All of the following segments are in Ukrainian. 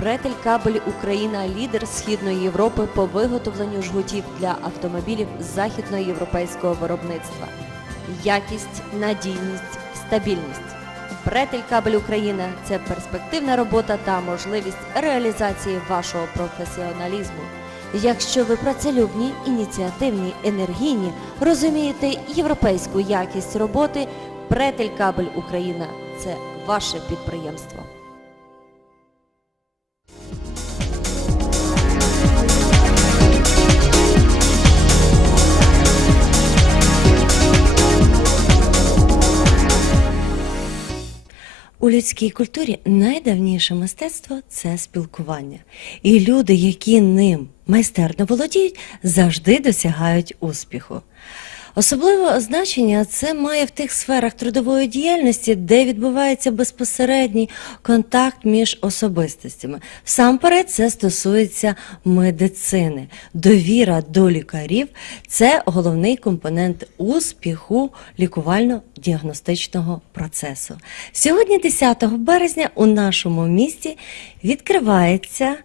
Претель кабель Україна лідер Східної Європи по виготовленню жгутів для автомобілів західноєвропейського виробництва. Якість, надійність, стабільність. Претель кабель Україна це перспективна робота та можливість реалізації вашого професіоналізму. Якщо ви працелюбні, ініціативні, енергійні, розумієте європейську якість роботи, Претель кабель Україна це ваше підприємство. Людській культурі найдавніше мистецтво це спілкування. І люди, які ним майстерно володіють, завжди досягають успіху. Особливе значення це має в тих сферах трудової діяльності, де відбувається безпосередній контакт між особистостями. Всамперед це стосується медицини. Довіра до лікарів це головний компонент успіху лікувально-діагностичного процесу. Сьогодні, 10 березня, у нашому місті відкривається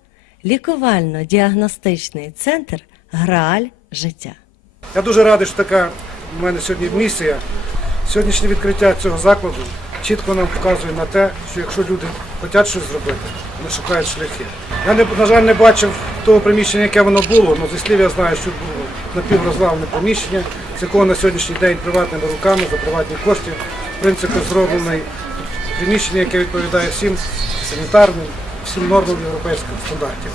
лікувально-діагностичний центр Грааль життя. Я дуже радий, що така в мене сьогодні місія. Сьогоднішнє відкриття цього закладу чітко нам вказує на те, що якщо люди хочуть щось зробити, вони шукають шляхи. Я, не, на жаль, не бачив того приміщення, яке воно було, але зі слів я знаю, що було напіврозвалене приміщення, з якого на сьогоднішній день приватними руками за приватні кошти, в принципі, зроблене приміщення, яке відповідає всім санітарним, всім нормам європейських стандартів.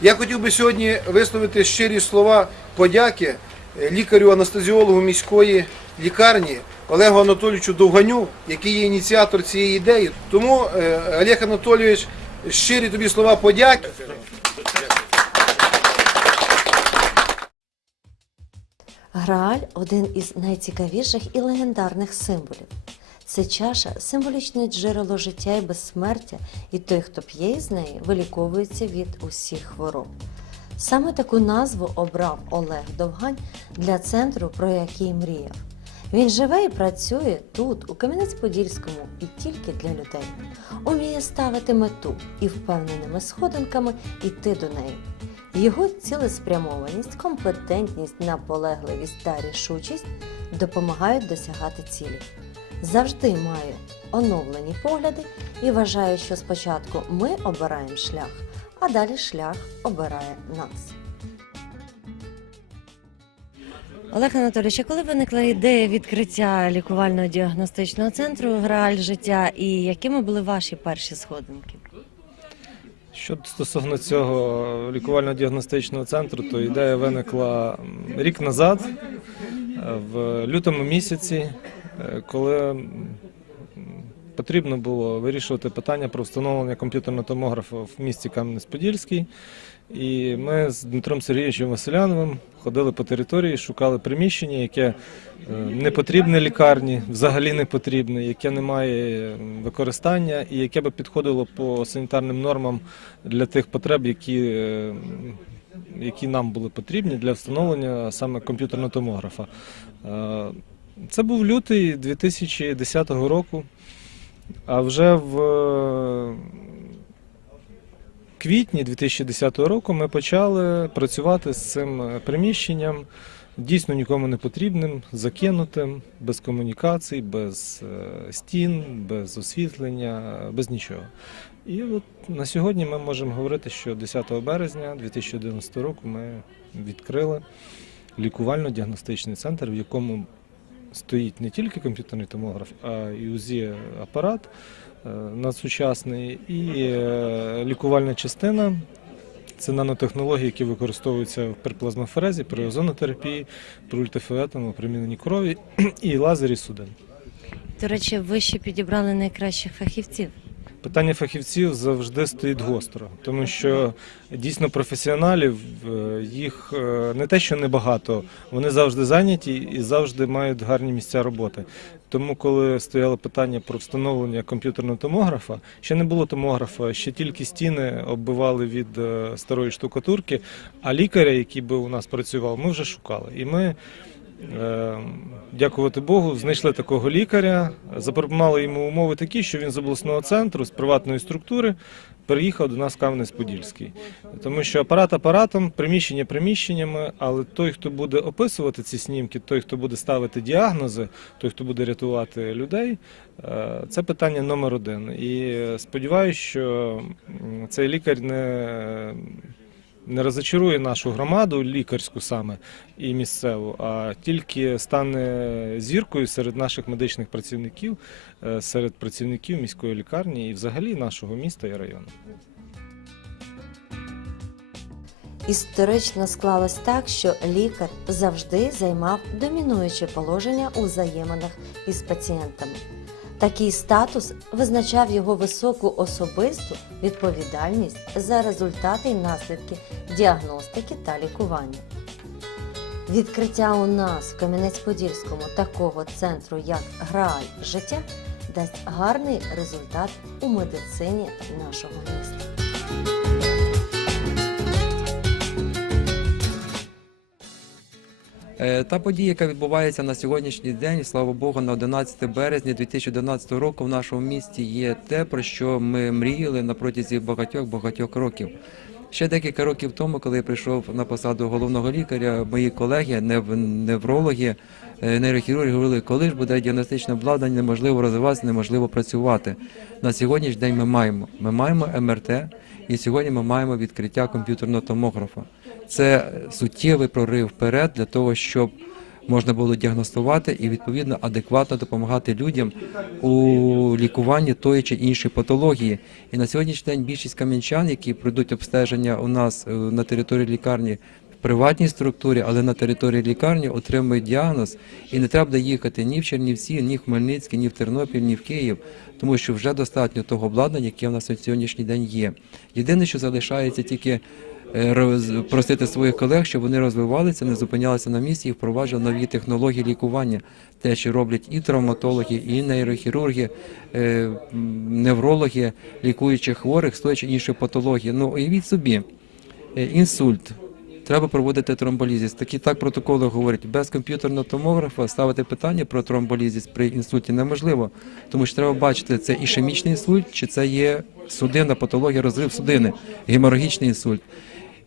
Я хотів би сьогодні висловити щирі слова подяки е, лікарю-анестезіологу міської лікарні Олегу Анатолійовичу Довганю, який є ініціатор цієї ідеї. Тому, е, Олег Анатолійович, щирі тобі слова подяки. Грааль один із найцікавіших і легендарних символів. Це чаша символічне джерело життя і безсмертя, і той, хто п'є із неї, виліковується від усіх хвороб. Саме таку назву обрав Олег Довгань для центру, про який мріяв. Він живе і працює тут, у Кам'янець-Подільському, і тільки для людей. Уміє ставити мету і впевненими сходинками йти до неї. Його цілеспрямованість, компетентність, наполегливість та рішучість допомагають досягати цілі. Завжди має оновлені погляди і вважає, що спочатку ми обираємо шлях, а далі шлях обирає нас. Олег Анатолійович, а коли виникла ідея відкриття лікувально-діагностичного центру Грааль життя і якими були ваші перші сходинки? Що стосовно цього лікувально-діагностичного центру, то ідея виникла рік назад, в лютому місяці, коли потрібно було вирішувати питання про встановлення комп'ютерного томографа в місті Кам'янець-Подільський. І ми з Дмитром Сергійовичем Василяновим ходили по території, шукали приміщення, яке е, не потрібне лікарні, взагалі не потрібне, яке не має використання і яке би підходило по санітарним нормам для тих потреб, які, е, які нам були потрібні для встановлення саме комп'ютерного томографа. Це був лютий 2010 року, а вже в е, квітні 2010 року ми почали працювати з цим е, приміщенням, дійсно нікому не потрібним, закинутим, без комунікацій, без е, стін, без освітлення, без нічого. І от на сьогодні ми можемо говорити, що 10 березня 2011 року ми відкрили лікувально-діагностичний центр, в якому стоїть не тільки комп'ютерний томограф, а й УЗІ апарат е, надсучасний, і е, лікувальна частина. Це нанотехнології, які використовуються в перплазмоферезі, при озонотерапії, при ультрафіолетовому приміненні крові і лазері суден. До речі, ви ще підібрали найкращих фахівців. Питання фахівців завжди стоїть гостро, тому що дійсно професіоналів е, їх е, не те, що небагато, вони завжди зайняті і завжди мають гарні місця роботи. Тому, коли стояло питання про встановлення комп'ютерного томографа, ще не було томографа, ще тільки стіни оббивали від е, старої штукатурки, а лікаря, який би у нас працював, ми вже шукали. І ми дякувати Богу, знайшли такого лікаря, запропонували йому умови такі, що він з обласного центру, з приватної структури, переїхав до нас Кам'янець-Подільський. Тому що апарат апаратом, приміщення приміщеннями, але той, хто буде описувати ці снімки, той, хто буде ставити діагнози, той, хто буде рятувати людей, е, це питання номер один. І сподіваюся, що цей лікар не, не розочарує нашу громаду, лікарську саме і місцеву, а тільки стане зіркою серед наших медичних працівників, е, серед працівників міської лікарні і взагалі нашого міста і району. Історично склалось так, що лікар завжди займав домінуюче положення у взаєминах із пацієнтами. Такий статус визначав його високу особисту відповідальність за результати і наслідки діагностики та лікування. Відкриття у нас в Кам'янець-Подільському такого центру, як Грааль життя, дасть гарний результат у медицині нашого міста. Та подія, яка відбувається на сьогоднішній день, слава Богу, на 11 березня 2011 року в нашому місті є те, про що ми мріяли на протязі багатьох багатьох років. Ще декілька років тому, коли я прийшов на посаду головного лікаря, мої колеги, неврологи, е, нейрохірурги говорили, коли ж буде діагностичне обладнання, неможливо розвиватися, неможливо працювати. На сьогоднішній день ми маємо. Ми маємо МРТ, і сьогодні ми маємо відкриття комп'ютерного томографа. Це суттєвий прорив вперед для того, щоб можна було діагностувати і відповідно адекватно допомагати людям у лікуванні тої чи іншої патології. І на сьогоднішній день більшість кам'янчан, які пройдуть обстеження у нас е, на території лікарні приватній структурі, але на території лікарні отримують діагноз, і не треба їхати ні в Чернівці, ні в Хмельницький, ні в Тернопіль, ні в Київ, тому що вже достатньо того обладнання, яке в нас на сьогоднішній день є. Єдине, що залишається тільки просити своїх колег, щоб вони розвивалися, не зупинялися на місці і впроваджували нові технології лікування. Те, що роблять і травматологи, і нейрохірурги, е, неврологи, лікуючи хворих з тої чи патології. Ну, уявіть собі, е, інсульт. Треба проводити тромболізіс. Такі так протоколи говорять. Без комп'ютерного томографа ставити питання про тромболізіс при інсульті неможливо, тому що треба бачити, це ішемічний інсульт, чи це є судинна патологія, розрив судини, геморагічний інсульт.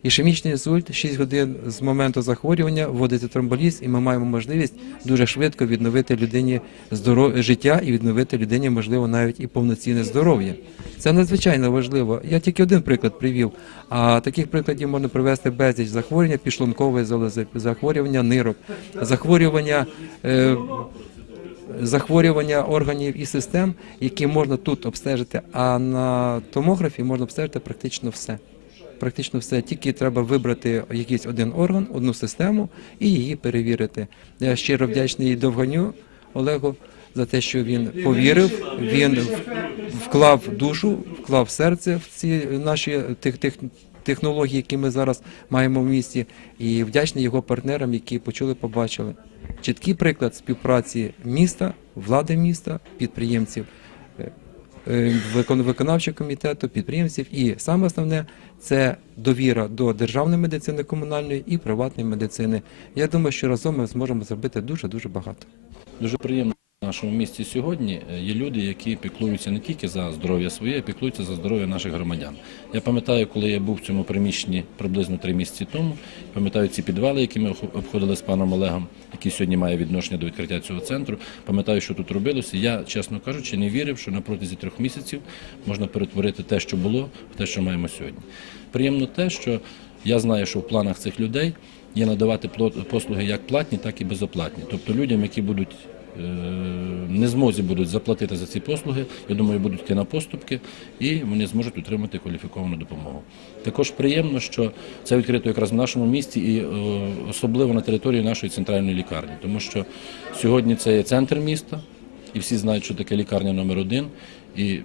Ішемічний інсульт 6 годин з моменту захворювання вводиться тромболіз, і ми маємо можливість дуже швидко відновити людині здоров... життя і відновити людині, можливо, навіть і повноцінне здоров'я. Це надзвичайно важливо. Я тільки один приклад привів. А таких прикладів можна привести безліч захворювання підшлункової залози, захворювання нирок, захворювання. Е... Захворювання органів і систем, які можна тут обстежити, а на томографі можна обстежити практично все. Практично все. Тільки треба вибрати якийсь один орган, одну систему і її перевірити. Я щиро вдячний Довганю Олегу за те, що він повірив, він вклав душу, вклав серце в ці наші тих, тих, технології, які ми зараз маємо в місті, і вдячний його партнерам, які почули, побачили. Чіткий приклад співпраці міста, влади міста, підприємців, е, е, виконавчого комітету, підприємців. І саме основне це довіра до державної медицини комунальної і приватної медицини. Я думаю, що разом ми зможемо зробити дуже дуже багато. Дуже приємно в нашому місті сьогодні е, є люди, які піклуються не тільки за здоров'я своє, а піклуються за здоров'я наших громадян. Я пам'ятаю, коли я був в цьому приміщенні приблизно три місяці тому. Пам'ятаю ці підвали, які ми обходили з паном Олегом, який сьогодні має відношення до відкриття цього центру. Пам'ятаю, що тут робилося. Я, чесно кажучи, не вірив, що на протязі трьох місяців можна перетворити те, що було, в те, що маємо сьогодні. Приємно те, що я знаю, що в планах цих людей є надавати послуги як платні, так і безоплатні. Тобто людям, які будуть не змозі будуть заплатити за ці послуги, я думаю, будуть йти на поступки і вони зможуть отримати кваліфіковану допомогу. Також приємно, що це відкрито якраз в нашому місті і е, особливо на території нашої центральної лікарні, тому що сьогодні це є центр міста, і всі знають, що таке лікарня номер один. І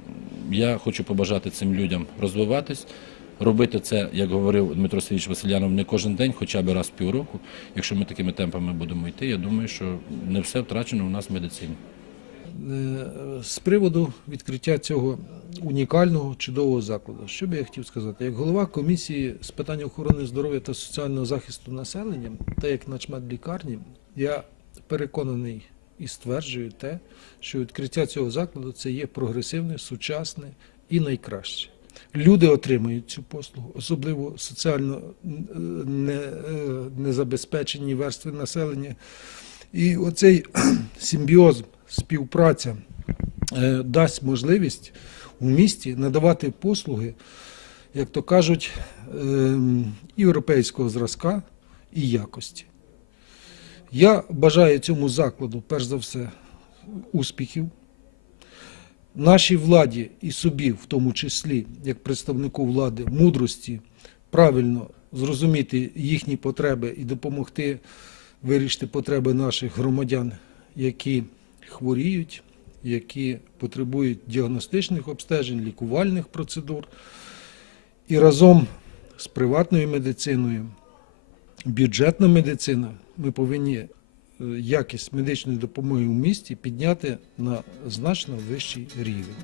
я хочу побажати цим людям розвиватись. Робити це, як говорив Дмитро Сергійович Василянов, не кожен день, хоча б раз в півроку. Якщо ми такими темпами будемо йти, я думаю, що не все втрачено у нас в медицині. Е, З приводу відкриття цього унікального чудового закладу, що би я хотів сказати, як голова комісії з питань охорони здоров'я та соціального захисту населення, та як начмет лікарні, я переконаний і стверджую те, що відкриття цього закладу це є прогресивне, сучасне і найкраще. Люди отримують цю послугу, особливо соціально е, не, незабезпечені верстви населення. І оцей симбіоз, співпраця е, дасть можливість у місті надавати послуги, як то кажуть, ем, європейського зразка і якості. Я бажаю цьому закладу, перш за все, успіхів. Нашій владі і собі, в тому числі, як представнику влади, мудрості правильно зрозуміти їхні потреби і допомогти вирішити потреби наших громадян, які хворіють, які потребують діагностичних обстежень, лікувальних процедур. І разом з приватною медициною, бюджетна медицина, ми повинні якість медичної допомоги у місті підняти на значно вищий рівень.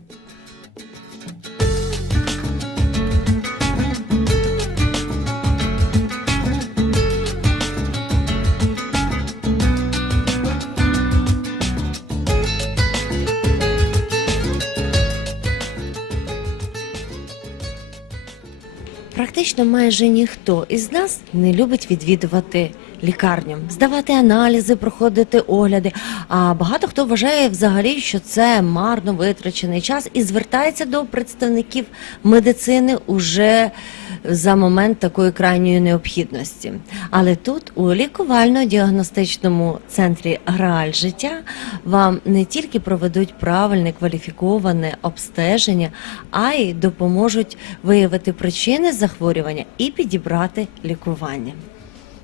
Практично майже ніхто із нас не любить відвідувати лікарню, здавати аналізи, проходити огляди. А багато хто вважає взагалі, що це марно витрачений час і звертається до представників медицини уже за момент такої крайньої необхідності. Але тут, у лікувально-діагностичному центрі Грааль життя, вам не тільки проведуть правильне кваліфіковане обстеження, а й допоможуть виявити причини захворювання і підібрати лікування.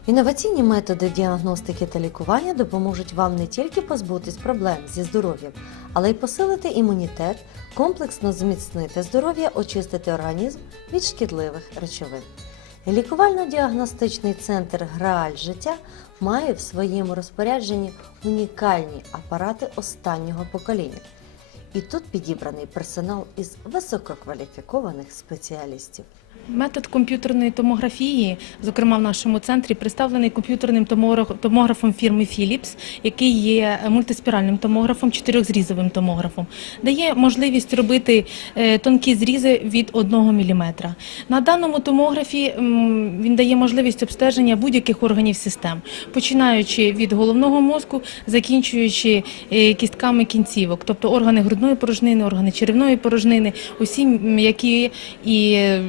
Інноваційні методи діагностики та лікування допоможуть вам не тільки позбутись проблем зі здоров'ям, але й посилити імунітет, комплексно зміцнити здоров'я, очистити організм від шкідливих речовин. Лікувально-діагностичний центр Грааль життя має в своєму розпорядженні унікальні апарати останнього покоління. І тут підібраний персонал із висококваліфікованих спеціалістів. Метод комп'ютерної томографії, зокрема в нашому центрі, представлений комп'ютерним томографом фірми Philips, який є мультиспіральним томографом, чотирьохзрізовим томографом, дає можливість робити е, тонкі зрізи від 1 мм. На даному томографі він дає можливість обстеження будь-яких органів систем, починаючи від головного мозку, закінчуючи е, кістками кінцівок, тобто органи грудної порожнини, органи черевної порожнини, усі м'які і е,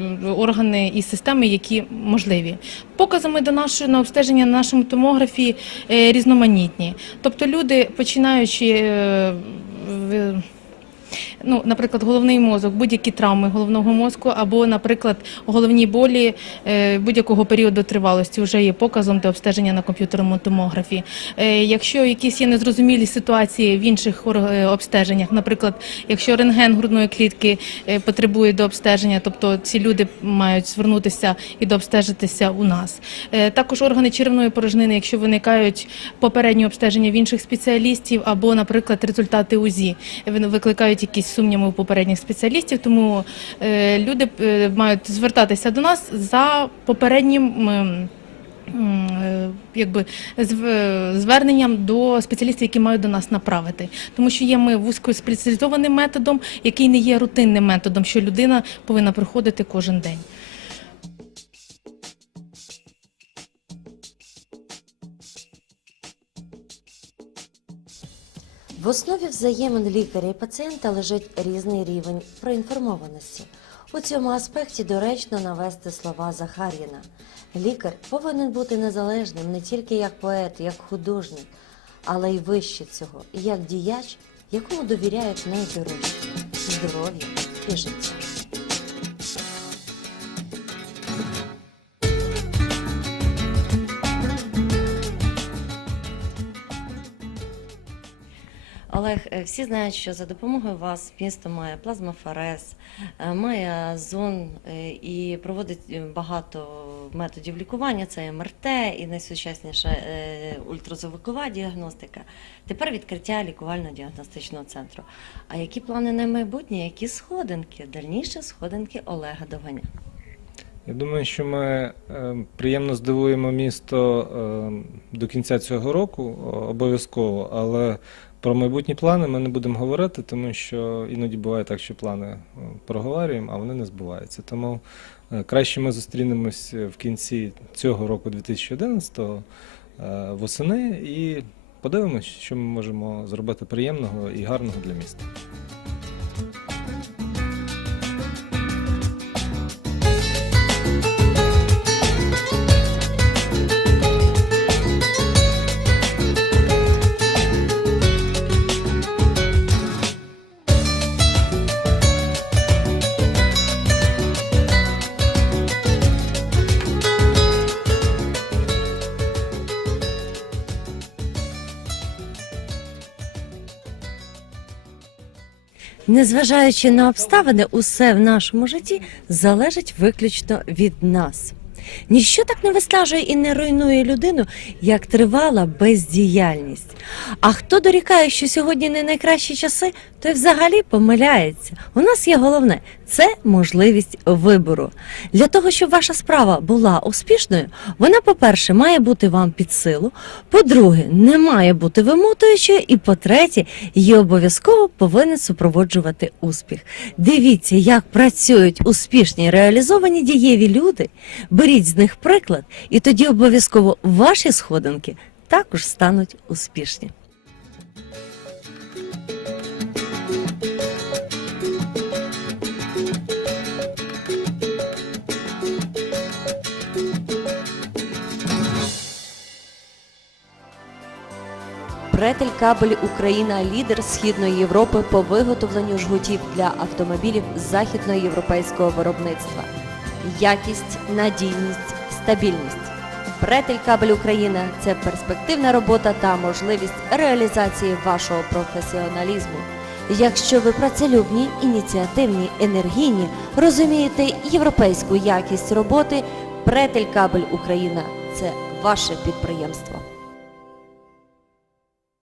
органи і системи, які можливі. Показами до нашої на обстеження на нашому томографі е, різноманітні. Тобто люди, починаючи е, Ну, наприклад, головний мозок, будь-які травми головного мозку, або, наприклад, головні болі е, будь-якого періоду тривалості вже є показом для обстеження на комп'ютерному томографі. Е, Якщо якісь є незрозумілі ситуації в інших е, обстеженнях, наприклад, якщо рентген грудної клітки потребує до обстеження, тобто ці люди мають звернутися і дообстежитися у нас. Також органи черевної порожнини, якщо виникають попередні обстеження в інших спеціалістів, або, наприклад, результати УЗІ викликають якісь сумніви у попередніх спеціалістів, тому е, люди е, мають звертатися до нас за попереднім. е, Якби зверненням до спеціалістів, які мають до нас направити, тому що є ми вузькоспеціалізованим методом, який не є рутинним методом, що людина повинна приходити кожен день. В основі взаємин лікаря і пацієнта лежить різний рівень проінформованості. У цьому аспекті доречно навести слова Захар'їна. Лікар повинен бути незалежним не тільки як поет, як художник, але й вище цього, як діяч, якому довіряють найдорожче здоров'я і життя. Олег, е, всі знають, що за допомогою вас місто має плазмофорез, е, має озон е, і проводить багато методів лікування. Це МРТ і найсучасніша ультразвукова діагностика. Тепер відкриття лікувально-діагностичного центру. А які плани на майбутнє? Які сходинки? Дальніші сходинки Олега Довганя. Я думаю, що ми приємно здивуємо місто до кінця цього року обов'язково, але про майбутні плани ми не будемо говорити, тому що іноді буває так, що плани е, проговорюємо, а вони не збуваються. Тому е, краще ми зустрінемось в кінці цього року, 2011-го, е, восени, і подивимось, що ми можемо зробити приємного і гарного для міста. Незважаючи на обставини, усе в нашому житті залежить виключно від нас. Ніщо так не виснажує і не руйнує людину, як тривала бездіяльність. А хто дорікає, що сьогодні не найкращі часи, той взагалі помиляється. У нас є головне це можливість вибору. Для того, щоб ваша справа була успішною, вона, по-перше, має бути вам під силу, по-друге, не має бути вимотуючою, і по-третє, її обов'язково повинен супроводжувати успіх. Дивіться, як працюють успішні реалізовані дієві люди. Беріть з них приклад, і тоді обов'язково ваші сходинки також стануть успішні. Претель кабель Україна лідер Східної Європи по виготовленню жгутів для автомобілів західноєвропейського виробництва. Якість, надійність, стабільність. Претель кабель Україна це перспективна робота та можливість реалізації вашого професіоналізму. Якщо ви працелюбні, ініціативні, енергійні, розумієте європейську якість роботи, Претель кабель Україна це ваше підприємство.